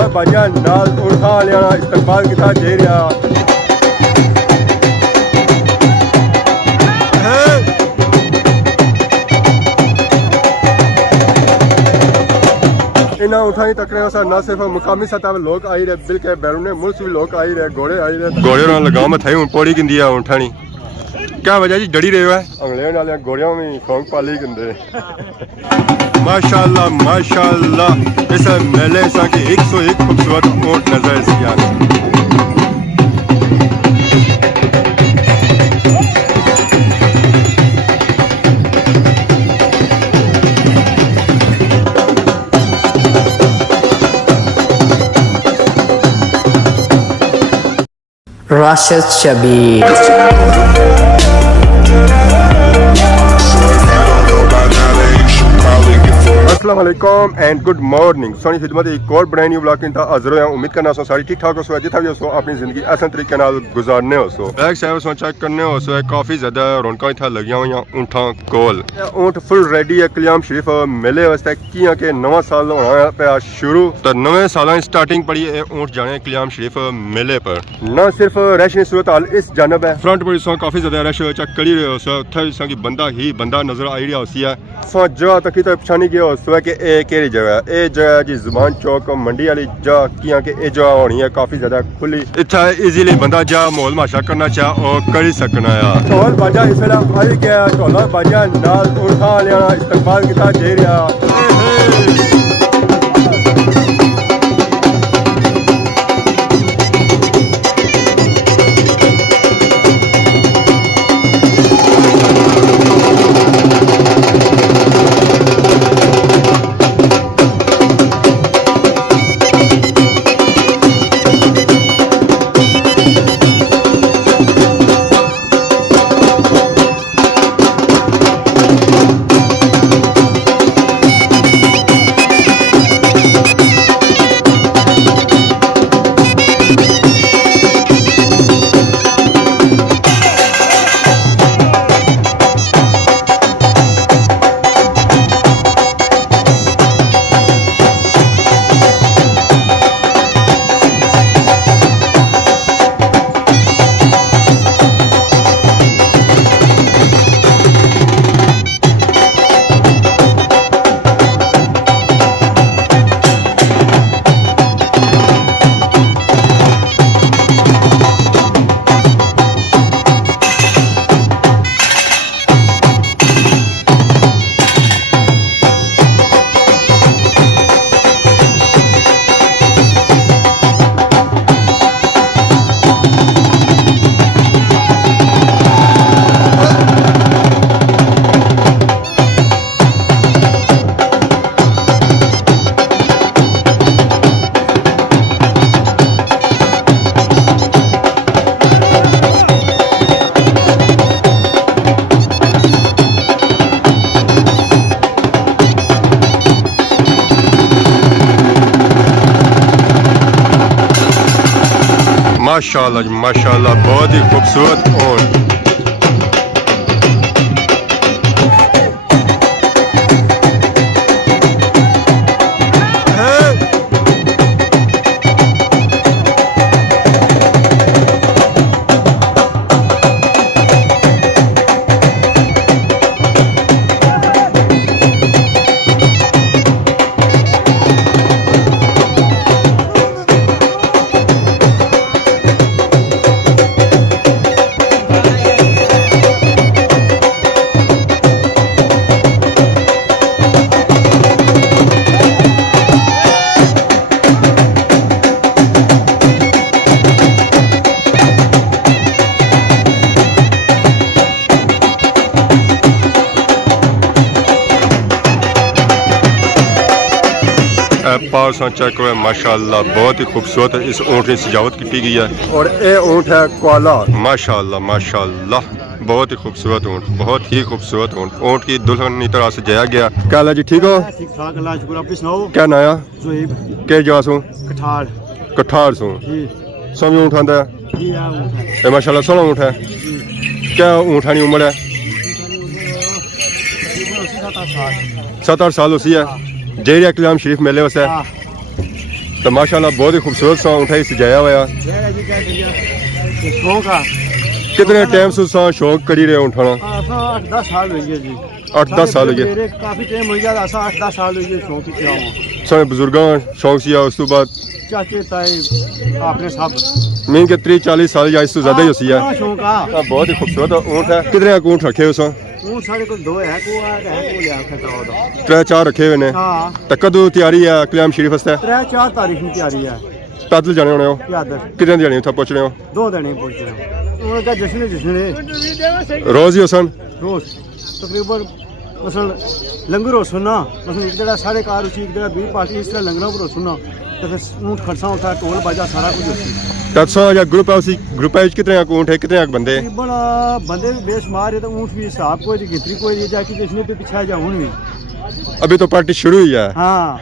ढोला बाजा नाल उठा लिया इस्तेमाल किया दे रहा इन्हें उठाई तकरीबन सा न सिर्फ मुकामी सतह पर लोग आई रहे बल्कि बैरून मुल्क भी लोग आई रहे घोड़े आई रहे घोड़े ना लगाम थे हूँ पौड़ी गिंदी है उठानी क्या वजह जी डरी रहे है अंगले वाले घोड़ियों में शौक पाली गिंदे माशाल्लाह माशाल्लाह इस मेले सा की 101 खूबसूरत ऊँट नजर इसकी Rashid Shabir. अस्सलाम वालेकुम एंड गुड मॉर्निंग सोनी खिदमत एक और ब्रांड न्यू ब्लॉग इंता हाजिर होया उम्मीद करना सो सारी ठीक ठाक हो सो जिथा भी हो सो अपनी जिंदगी आसान तरीके नाल गुजारने हो सो बैक साइड सो चेक करने हो सो काफी ज्यादा रौनकां इथा लगियां होईयां ऊंटां कोल ऊंट फुल रेडी है कल्याम शरीफ मेले वास्ते कियां के नवा साल होना पिया शुरू तो नवे साल की स्टार्टिंग पड़ी है ऊंट जाने कल्याम शरीफ मेले पर न सिर्फ रश की सूरत हाल इस जानब है फ्रंट पर सो काफी ज्यादा रश चेक करी रहे हो सो उथे की बंदा ही बंदा नजर आई रहा होसी है सो जगह तक तो पछानी गया हो सो कि ए केड़ी जगह है ए जगह जी जुबान चौक मंडी वाली जगह कियां के ए जगह होनी है काफी ज्यादा खुली इतना इजीली बंदा जा मोल माशा करना चाह और कर सकना है ढोल बाजा इस वेला आई गया ढोला बाजा नाल उठा लिया इस्तेमाल किया दे रहा माशाल्लाह माशाल्लाह बहुत ही खूबसूरत ऊँट पास चेक करो माशाल्लाह बहुत ही खूबसूरत इस ऊँट की सजावट की गई है और ये ऊँट है क्वाला माशाल्लाह माशाल्लाह बहुत ही खूबसूरत ऊँट बहुत ही खूबसूरत ऊँट ऊँट की दुल्हन की तरह सजाया गया क्या हाल जी ठीक हो क्या नाया के जगह सो कठार सो समझ ऊँट आंदा है माशाल्लाह सोहना ऊँट है क्या ऊँट की उम्र है 7-8 साल उसी है जेरी कल्याम शरीफ मेले वास्ते तो माशाल्लाह बहुत ही खूबसूरत सा ऊँट है सजाया हुआ। शौक है कितने टाइम से सा शौक करी रहे उठाना? 8-10 साल हो गए जी। 8-10 साल हो गए। मेरे काफी टाइम हो गया, 8-10 साल हो गए शौक किया हूँ। सारे बुजुर्गों शौक सिया उस तो बाद चाचे ताए आपने सब मीन के 30-40 साल या इससे ज्यादा ही होसी है। शौक है। बहुत ही खूबसूरत ऊँट है। कितने ऊँट रखे हो सा? ऊँट साढ़े को 2 है, को लिया खटाओ दा। 3-4 रखे हुए ने। हाँ तो कदों तैयारी है कल्याण शरीफ वास्ते? 3-4 तारीख में तैयारी है। पैदल जाने होने हो? याद है कितने दिहाड़ी उत्थे पहुंच रहे हो? 2 दिन पहुंच रहे उनका जश्न रोज ही हो सन? रोज तकरीबन मसल लंगर हो सुना मसल एक जगह साढ़े कार उसी एक जगह 20 पार्टी इस तरह लंगर पर सुना तो फिर ऊँट खड़सा होता टोल बाजा सारा कुछ होती। तत्सा या ग्रुप है उसी ग्रुप है कितने ऊँट है कितने बंदे? तकरीबन बंदे भी बेशुमार है तो ऊँट भी हिसाब कोई गिनती कोई जाके जश्न पे पीछे जा हूँ भी अभी तो पार्टी शुरू हुई है। हाँ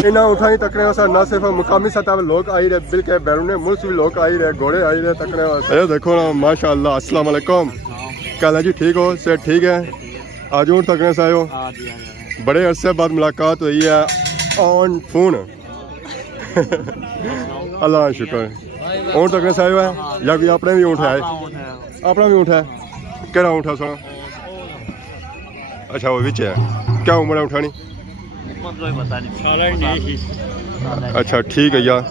इन्हें उठाई तकने वास्ते न सिर्फ मुकामी सतह पर लोग आई रहे बल्कि बैरून मुल्क भी लोग आई रहे घोड़े आई रहे तकने वास्ते। ये देखो ना माशाल्लाह। अस्सलाम वालेकुम। क्या जी ठीक हो? सेठ ठीक है? आज ऊँट तकने से आए हो? बड़े अरसे बाद मुलाकात हुई है ऑन फोन। अल्लाह का शुक्र। ऊँट तकने से आए हुए हैं या कोई अपने भी ऊँट है? अपना भी ऊँट है। केड़ा ऊँट है सुना? अच्छा वो विच है। क्या उम्र है उठानी? अच्छा ठीक है यार।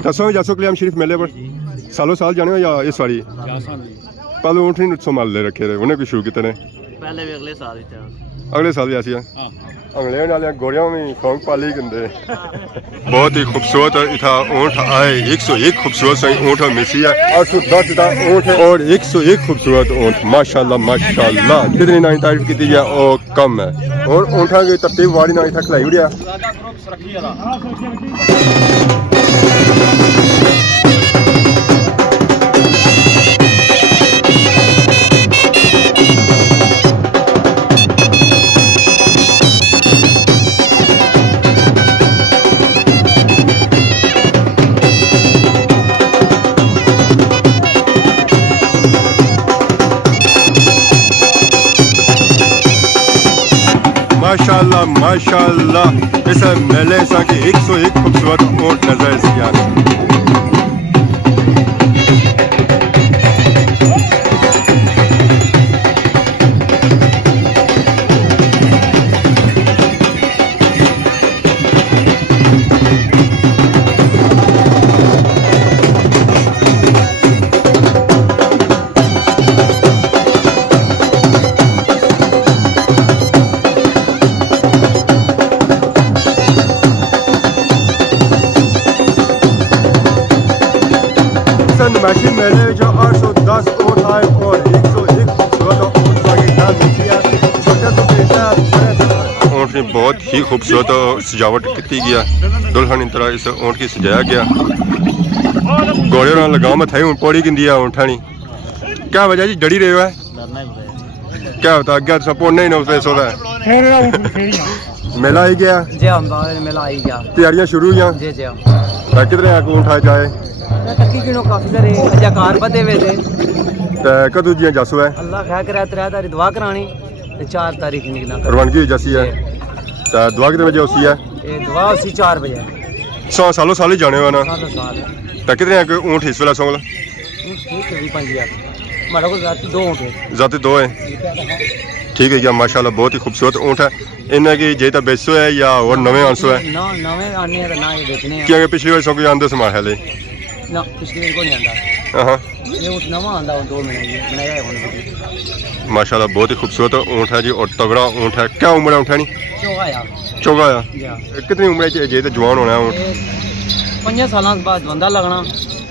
दसो जासो कल्याण शरीफ मेले पर सालों साल जाने हो या इस बारी? पहले ऊँट नहीं संभाल ले रखे रहे उन्हें भी शुरू कितने? पहले भी अगले साल भी ऐसी है। अगले नाले घोड़ियों में शौक पाली गंदे। बहुत ही खूबसूरत इतना ऊँट आए 101 खूबसूरत सही ऊँट मिसी है 810 का ऊँट है और 101 खूबसूरत ऊँट माशाल्लाह माशाल्लाह। जितनी ना तारीफ की है वो कम है। और ऊँटा की तरतीब वाड़ी ना इतना खिलाई उड़िया। माशाल्लाह माशाल्लाह। इस मेले सा की 101 खूबसूरत ऊँट नजर से यार। नमाशी मेले जो 810 ऊँट आए और 101 खूबसूरत ऊँट ऊँट ने बहुत ही खूबसूरत सजावट की गया। दुल्हन तरह इस ऊँट की सजाया गया। घोड़े ना लगाम थे हूँ पौड़ी गिंदी है ऊँटानी। क्या वजह जी डरी रहे हो है? क्या होता अगर सपोर्ट नहीं ना उस पैसों का मेला आई गया जी हम मेला आई गया। तैयारियां शुरू हुई जी जी कितने ऊँट आ जाए? तक्की किनो काफी सारे अजाकार बते हुए थे। कदू जी जासू है? अल्लाह खैर करे 3 तारीख दुआ करानी 4 तारीख निकलना रवानगी जैसी है। दुआ कितने बजे होती है? ये दुआ उसी 4 बजे। सालों साल ही जाने वाला। सालों साल कितने ऊँट इस वेला सोल? ठीक है 5,000 हमारे को जाती 2 ऊँट है। जाते 2 है। ठीक है क्या माशाल्लाह बहुत ही खूबसूरत ऊँट है। इन्हें की जे तो बेचो है या और नवे आंसू है? नवे आने हैं ना ये बेचने हैं क्या पिछली बार सौ आंदे समाया ले ना पिछले को नहीं आंदा हाँ ये ऊँट नवा आंदा 2 महीने की बनाया है उन्होंने माशाल्लाह बहुत ही खूबसूरत ऊँट है जी और तगड़ा ऊँट है। क्या उम्र है ऊँट है नी चोगा यार चौगा है या कितनी उम्र है जे तो जवान होना है ऊँट 5 साल बाद बंदा लगना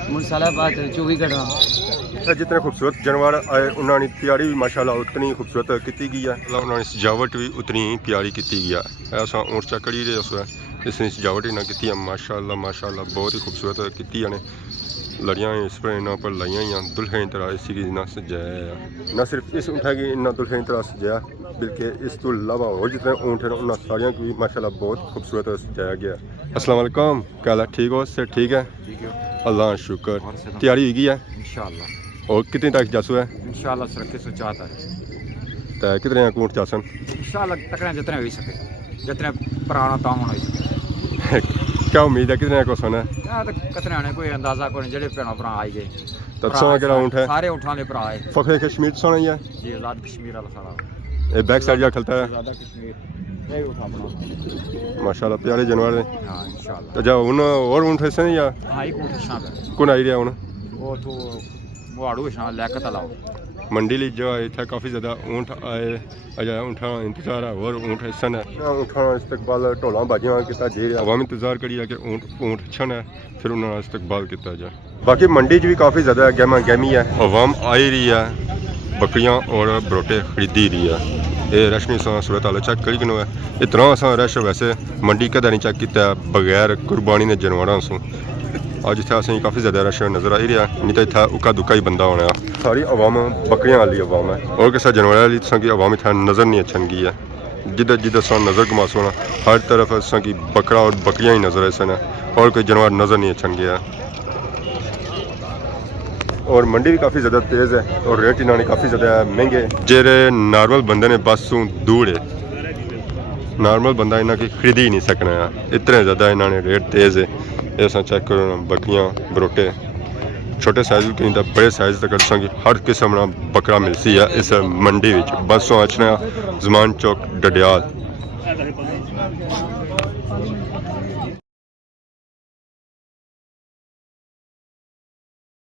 3 साल बाद चोगी कटना जितने खूबसूरत जानवर आए उन्होंने तैयारी भी माशाल्लाह उतनी खूबसूरत की गई है उन्होंने सजावट भी उतनी ही प्यारी की गई है ऐसा ऊँट चेक करी रहे उस इसने सजावट ही ना की है माशाल्लाह माशाल्लाह बहुत ही खूबसूरत की ने लड़ियाँ इस पर इन्हों पर लाइया ही दुल्हन तरह इसी की ना सजाया न सिर्फ इस ऊँट की इन्ना दुल्हन तरह सजाया बल्कि इस तो अलावा और जितने ऊँट हैं उन्होंने सारिया की भी माशाल्लाह बहुत खूबसूरत सजाया गया। अस्सलाम वालेकुम क्या हाल है ठीक हो से ठीक है अल्लाह शुक्र तैयारी होगी है इंशाल्लाह और कितनी तारीख जासू है इंशाल्लाह सुरक्षित सुचाता है तो कितने ऊँट जासन इंशाल्लाह तकने जितने हो सके जितने पुराना ताम होना सके क्या उम्मीद है कितने को सुना है तो कितने आने कोई अंदाजा कोई जेडे भैन भरा आई गए तो सोना केड़ा ऊँट है सारे उठाने भरा है फखरे कश्मीर सोना ही है जी आज़ाद कश्मीर वाला सारा ये बैक साइड जा खलता है आज़ाद कश्मीर ये उठा बना माशाल्लाह प्यारे जानवर है हाँ इंशाल्लाह तो जा उन और ऊँट है या हाँ एक उठ शाम है कौन आई रहा हूँ वो तो मुआड़ू शाम लैकत लाओ मंडी ली जो इतना काफ़ी ज़्यादा ऊँट आए अजा ऊँटा इंतजार है और ऊँट हिस्सन है ऊँटा इस्तकबाल ढोला बाजियाँ किया जे अवाम इंतजार करी है कि ऊँट छन है फिर उन्होंने इस्तकबाल किया जाए। बाकी मंडी च भी काफ़ी ज़्यादा गहमा गहमी है अवाम आई रही है बकरियाँ और बरोटे खरीदी रही है ये रश नहीं सूरत हाल चेक करी किनों है इतना असा रश वैसे मंडी कदा नहीं चेक किया बगैर कुर्बानी ने जानवरों सो आज इतना असें काफ़ी ज़्यादा रश नज़र आ ही रहा नहीं तो इतना उका दुका ही बंदा होना सारी अवाम बकरियां वाली अवाम है और किसी जानवर वाली तुसा की अवाम इतना नज़र नहीं अच्छन गई है जिधर जिधर सा नज़र घुमा सोना हर तरफ असा की बकरा और बकरियां ही नज़र ऐसा और कोई जानवर नज़र नहीं अच्छन गया और मंडी भी काफ़ी ज़्यादा तेज़ है और रेट इन्होंने काफ़ी ज़्यादा महंगे जेरे नॉर्मल बंदे ने बस तू दूर है नॉर्मल बंदा इन्हों की खरीद ही नहीं सकना है इतने ज़्यादा इन्होंने रेट तेज़ है ये चेक करो बकरियां बरोटे छोटे साइज की बड़े साइज तक की हर किस्म का बकरा मिलती है इस मंडी में बस अचना जमान चौक डडियाल।